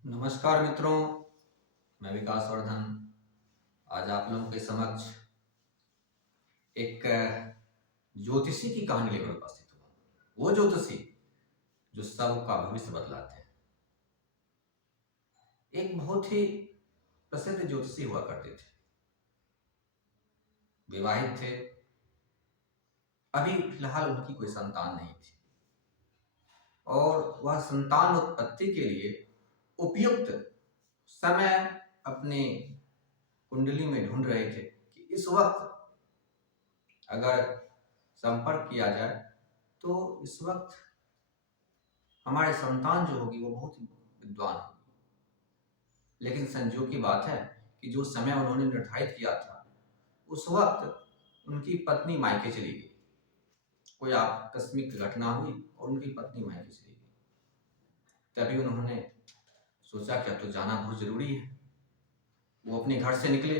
नमस्कार मित्रों, मैं विकास वर्धन आज आप लोगों के समक्ष एक ज्योतिषी की कहानी लेकर उपस्थित हुआ। वो ज्योतिषी जो सबका भविष्य बदलाते हैं। एक बहुत ही प्रसिद्ध ज्योतिषी हुआ करते थे, विवाहित थे। अभी फिलहाल उनकी कोई संतान नहीं थी और वह संतान उत्पत्ति के लिए उपयुक्त समय अपने कुंडली में ढूंढ रहे थे कि इस वक्त अगर संपर्क किया जाए तो इस वक्त हमारे संतान जो होगी वो बहुत ही विद्वान होगी। लेकिन संजोग की बात है कि जो समय उन्होंने निर्धारित किया था उस वक्त उनकी पत्नी मायके चली गई। कोई आकस्मिक घटना हुई और उनकी पत्नी मायके चली गई। तभी उन्होंने सोचा कि अब तो जाना बहुत जरूरी है। वो अपने घर से निकले।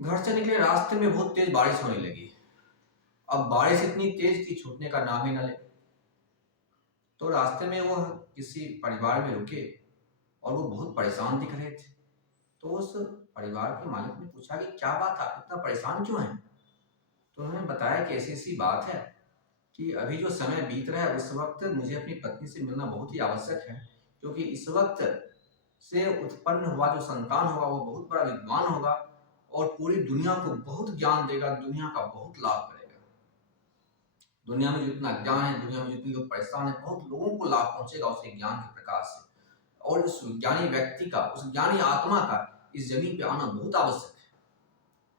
रास्ते में बहुत तेज बारिश होने लगी। अब बारिश इतनी तेज थी छूटने का नाम ही न ले। तो रास्ते में वह किसी परिवार में रुके और वो बहुत परेशान दिख रहे थे। तो उस परिवार के मालिक ने पूछा कि क्या बात, आप इतना परेशान क्यों हैं? तो उन्होंने बताया कि ऐसी ऐसी बात है कि अभी जो समय बीत रहा है उस वक्त मुझे अपनी पत्नी से मिलना बहुत ही आवश्यक है, क्योंकि इस वक्त से उत्पन्न हुआ जो संतान होगा वो बहुत बड़ा विद्वान होगा और पूरी दुनिया को बहुत ज्ञान देगा, दुनिया का बहुत लाभ करेगा। दुनिया में जितना ज्ञान है, दुनिया में जितने लोग परेशान है, बहुत लोगों को लाभ पहुंचेगा उसके ज्ञान के प्रकाश से। और उस ज्ञानी व्यक्ति का, उस ज्ञानी आत्मा का इस जमीन पे आना बहुत आवश्यक है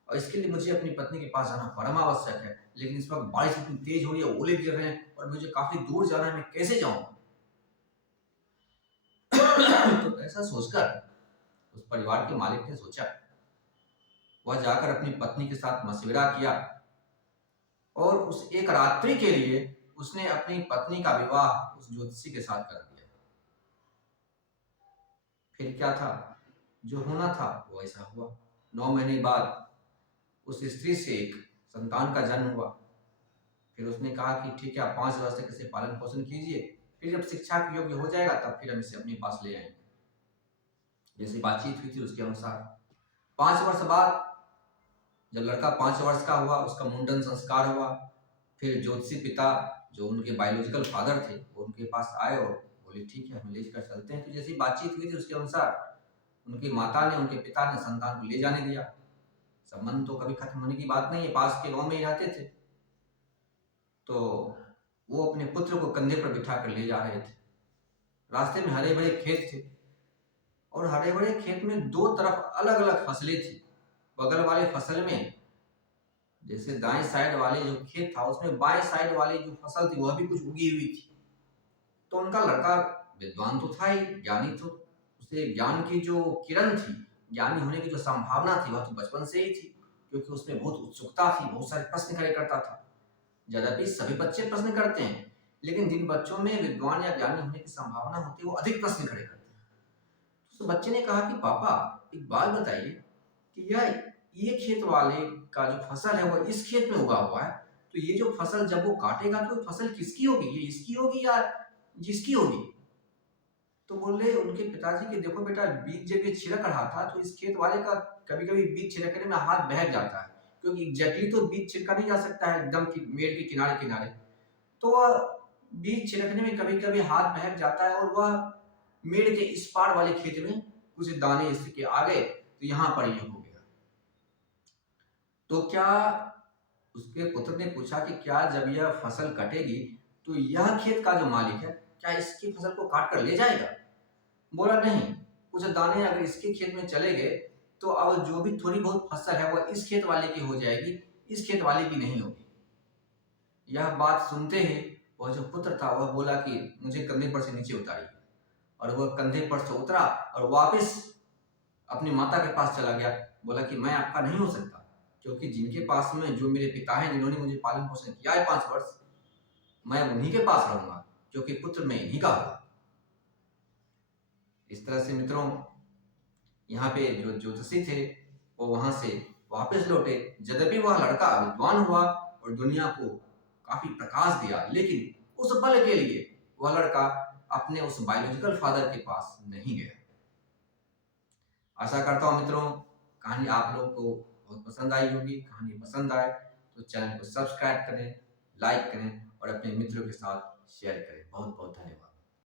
और इसके लिए मुझे अपनी पत्नी के पास जाना परम आवश्यक है। लेकिन इस वक्त बारिश इतनी तेज हो रही है, ओले गिर रहे हैं और मुझे काफी दूर जाना है, मैं कैसे जाऊं? तो ऐसा सोचकर उस परिवार के मालिक ने सोचा, वह जाकर अपनी पत्नी के साथ मशविरा किया और उस एक रात्रि के लिए उसने अपनी पत्नी का विवाह उस ज्योतिषी के साथ कर दिया। फिर क्या था, जो होना था वो ऐसा हुआ। 9 महीने बाद उस स्त्री से एक संतान का जन्म हुआ। फिर उसने कहा कि ठीक है, आप 5 वर्ष तक इसे पालन पोषण कीजिए, फिर जब शिक्षा के योग्य हो जाएगा तब फिर हम इसे अपने पास ले आएंगे। जैसी बातचीत हुई थी उसके अनुसार 5 वर्ष बाद जब लड़का 5 वर्ष का हुआ, उसका मुंडन संस्कार हुआ। फिर ज्योतिषी पिता जो उनके बायोलॉजिकल फादर थे वो उनके पास आए और बोले ठीक है, हम लेकर चलते हैं। तो जैसी बातचीत हुई थी उसके अनुसार उनकी माता ने, उनके पिता ने संतान को ले जाने दिया। संबंध तो कभी खत्म होने की बात नहीं है, पास के गांव में ही रहते थे। तो वो अपने पुत्र को कंधे पर बिठा कर ले जा रहे थे। रास्ते में हरे भरे खेत थे और हरे भरे खेत में दो तरफ अलग अलग फसलें थी। बगल वाले फसल में, जैसे दाएं साइड वाले जो खेत था उसमें बाएं साइड वाली जो फसल थी वह भी कुछ उगी हुई थी। तो उनका लड़का विद्वान तो था ही, ज्ञानी, तो उसे ज्ञान की जो किरण थी, ज्ञानी होने की जो संभावना थी वह तो बचपन से ही थी, क्योंकि उसमें बहुत उत्सुकता थी, बहुत सारे प्रश्न करे करता था। यद्यपि सभी बच्चे प्रश्न करते हैं, लेकिन जिन बच्चों में विद्वान या ज्ञानी होने की संभावना होती है वो अधिक प्रश्न खड़े करते हैं। तो बच्चे ने कहा कि पापा एक बात बताइए कि यह ये खेत वाले का जो फसल है वो इस खेत में उगा हुआ है, तो ये जो फसल जब वो काटेगा तो फसल किसकी होगी, ये इसकी होगी या जिसकी होगी? तो बोले उनके पिताजी कि देखो बेटा, बीज जब ये छिड़क रहा था तो इस खेत वाले का कभी कभी बीज छिड़कने में हाथ बहक जाता है, क्योंकि एग्जैक्टली तो बीज छिड़का नहीं जा सकता है एकदम मेड़ के किनारे किनारे। तो वह बीज छिड़कने में कभी कभी हाथ बहक जाता है और वह मेड़ के इस पार वाले खेत में कुछ दाने इसके आ गए, तो यहां पर ये हो गया। तो क्या, उसके पुत्र ने पूछा कि क्या जब यह फसल कटेगी तो यह खेत का जो मालिक है क्या इसकी फसल को काट कर ले जाएगा? बोला नहीं, कुछ दाने अगर इसके खेत में चले गए तो अब जो भी थोड़ी बहुत फसल है वह इस खेत वाले की हो जाएगी, इस खेत वाले की नहीं होगी। यह बात सुनते ही वह जो पुत्र था वह बोला कि मुझे कंधे पर से नीचे उतारिए, और वह कंधे पर से उतरा और वापस अपनी माता के पास चला गया। बोला कि मैं आपका नहीं हो सकता, क्योंकि जिनके पास में जो मेरे पिता हैं, जिन्होंने मुझे पालन पोषण किया है 5 वर्ष, मैं उन्हीं के पास रहूंगा, क्योंकि पुत्र मैं इन्हीं का हूं। इस तरह से मित्रों, यहाँ पे जो ज्योतिषी थे वो वहां से वापस लौटे। यद्यपि वह लड़का विद्वान हुआ और दुनिया को काफी प्रकाश दिया, लेकिन उस पल के लिए वह लड़का अपने उस बायोलॉजिकल फादर के पास नहीं गया। आशा करता हूँ मित्रों कहानी आप लोगों को बहुत पसंद आई होगी। कहानी पसंद आए तो चैनल को सब्सक्राइब करें, लाइक करें और अपने मित्रों के साथ शेयर करें। बहुत बहुत धन्यवाद।